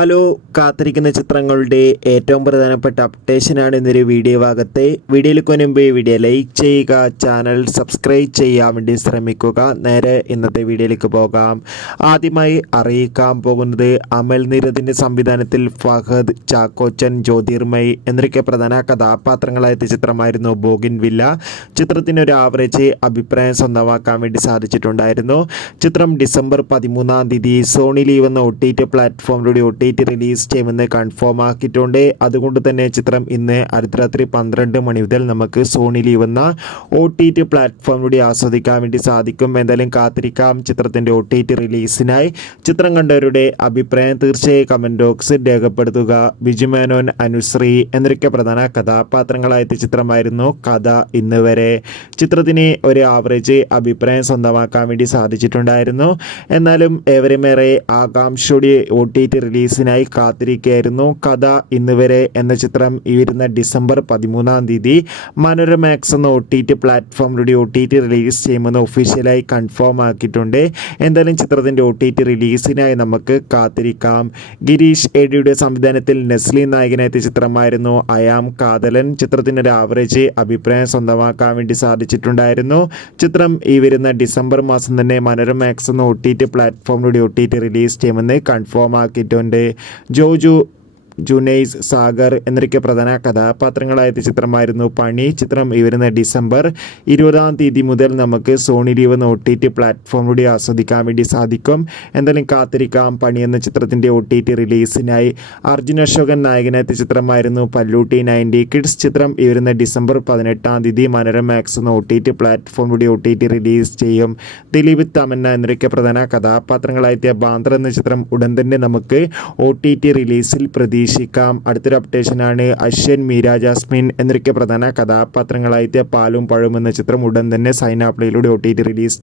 Hello, കാത്തിരിക്കുന്ന ചിത്രങ്ങളുടെ ഏറ്റവും പ്രധാനപ്പെട്ട അപ്ഡേഷനാണ് ഇന്നൊരു വീഡിയോ ഭാഗത്തെ. വീഡിയോയിലേക്ക് മുൻപ് വീഡിയോ ലൈക്ക് ചെയ്യുക, ചാനൽ സബ്സ്ക്രൈബ് ചെയ്യാൻ വേണ്ടി ശ്രമിക്കുക. നേരെ ഇന്നത്തെ വീഡിയോയിലേക്ക് പോകാം. ആദ്യമായി അറിയിക്കാൻ പോകുന്നത് അമൽ നീരദിൻ്റെ സംവിധാനത്തിൽ ഫഹദ്, ചാക്കോച്ചൻ, ജ്യോതിർമയി എന്നൊക്കെ പ്രധാന കഥാപാത്രങ്ങളായ ചിത്രമായിരുന്നു ബോഗിൻവില്ല. ചിത്രത്തിന് ഒരു ആവറേജ് അഭിപ്രായം സ്വന്തമാക്കാൻ വേണ്ടി സാധിച്ചിട്ടുണ്ടായിരുന്നു. ചിത്രം ഡിസംബർ 13 സോണി ലീവ് എന്ന OTT പ്ലാറ്റ്ഫോമിലൂടെ റിലീസ് ചെയ്യുമെന്ന് കൺഫേം ആക്കിയിട്ടുണ്ട്. അതുകൊണ്ട് തന്നെ ചിത്രം ഇന്ന് അർദ്ധരാത്രി 12 മണി മുതൽ നമുക്ക് സോണി ലീവ് എന്ന OTT പ്ലാറ്റ്ഫോമിലൂടെ ആസ്വദിക്കാൻ വേണ്ടി സാധിക്കും. എന്തായാലും കാത്തിരിക്കാം ചിത്രത്തിൻ്റെ OTT റിലീസിനായി. ചിത്രം കണ്ടവരുടെ അഭിപ്രായം തീർച്ചയായും കമൻറ്റ് ബോക്സിൽ രേഖപ്പെടുത്തുക. ബിജു മേനോൻ, അനുശ്രീ എന്നൊക്കെ പ്രധാന കഥാപാത്രങ്ങളായ ചിത്രമായിരുന്നു കഥ ഇന്ന് വരെ. ചിത്രത്തിന് ഒരു ആവറേജ് അഭിപ്രായം സ്വന്തമാക്കാൻ വേണ്ടി സാധിച്ചിട്ടുണ്ടായിരുന്നു. എന്നാലും ഏവരുമേറെ ആകാംക്ഷയോടെ OTT റിലീസിനായി കാത്തിരിക്കുകയായിരുന്നു. കഥ ഇന്ന് വരെ എന്ന ചിത്രം ഈ വരുന്ന ഡിസംബർ 13 മനോരമാക്സ് എന്ന OTT പ്ലാറ്റ്ഫോമിലൂടെ OTT റിലീസ് ചെയ്യുമെന്ന് ഒഫീഷ്യലായി കൺഫേം ആക്കിയിട്ടുണ്ട്. എന്തായാലും ചിത്രത്തിൻ്റെ OTT റിലീസിനായി നമുക്ക് കാത്തിരിക്കാം. ഗിരീഷ് ഏടിയുടെ സംവിധാനത്തിൽ നെസ്ലി നായകനെത്തിയ ചിത്രമായിരുന്നു അയാം കാതലൻ. ചിത്രത്തിന് ഒരു ആവറേജ് അഭിപ്രായം സ്വന്തമാക്കാൻ വേണ്ടി സാധിച്ചിട്ടുണ്ടായിരുന്നു. ചിത്രം ഈ വരുന്ന ഡിസംബർ മാസം തന്നെ മനോരമാക്സ് എന്ന OTT പ്ലാറ്റ്ഫോമിലൂടെ OTT റിലീസ് ചെയ്യുമെന്ന് കൺഫേം ആക്കിയിട്ടുണ്ട്. ജോജു, ജുനൈസ്, സാഗർ എന്നൊക്കെ പ്രധാന കഥാപാത്രങ്ങളായ ചിത്രമായിരുന്നു പണി. ചിത്രം ഈ വരുന്ന ഡിസംബർ 20 മുതൽ നമുക്ക് സോണി ലീവ് എന്ന OTT പ്ലാറ്റ്ഫോമിലൂടെ ആസ്വദിക്കാൻ വേണ്ടി സാധിക്കും. എന്തായാലും കാത്തിരിക്കാം പണി എന്ന ചിത്രത്തിൻ്റെ OTT റിലീസിനായി. അർജുൻ അശോകൻ നായകനെത്തിയ ചിത്രമായിരുന്നു പല്ലൂട്ടി 90 കിഡ്സ്. ചിത്രം ഈ വരുന്ന ഡിസംബർ 18 മനോരമാക്സ് എന്ന OTT പ്ലാറ്റ്ഫോമിലൂടെ OTT റിലീസ് ചെയ്യും. ദിലീപ്, തമന്ന എന്നൊക്കെ പ്രധാന കഥാപാത്രങ്ങളായ ബാന്ദ്ര എന്ന ചിത്രം ഉടൻ തന്നെ നമുക്ക് OTT റിലീസിൽ അടുത്തൊരു അപ്ഡേഷനാണ് അശ്വൻ, മീര ജാസ്മിൻ എന്നൊക്കെ പ്രധാന കഥാപാത്രങ്ങളായ പാലും പഴവും എന്ന ചിത്രം ഉടൻ തന്നെ സൈൻ ആപ്പ് പ്ലേയിലൂടെ OTT റിലീസ്